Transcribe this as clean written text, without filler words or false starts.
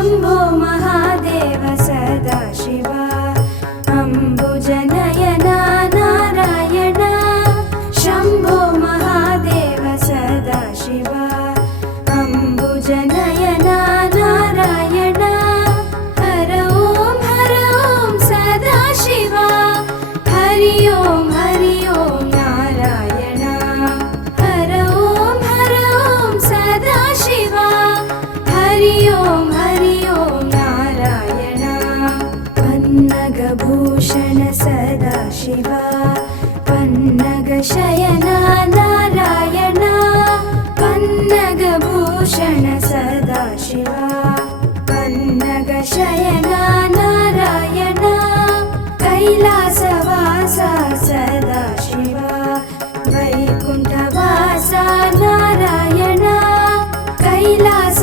Shambho Mahadev Sadashiva अम्बुजनयना Narayan Shambho Mahadev Sadashiva अम्बुजनयना Narayan हर ॐ Sadashiva Hari ॐ Narayan हर ॐ Sadashiva Hari ॐ Narayan पन्नगभूषण Sadashiva पन्नगशयना Narayan पन्नगभूषण Sadashiva पन्नगशयना Narayan कैलासवासा Sadashiva वैकुण्ठवासा Narayan Kailash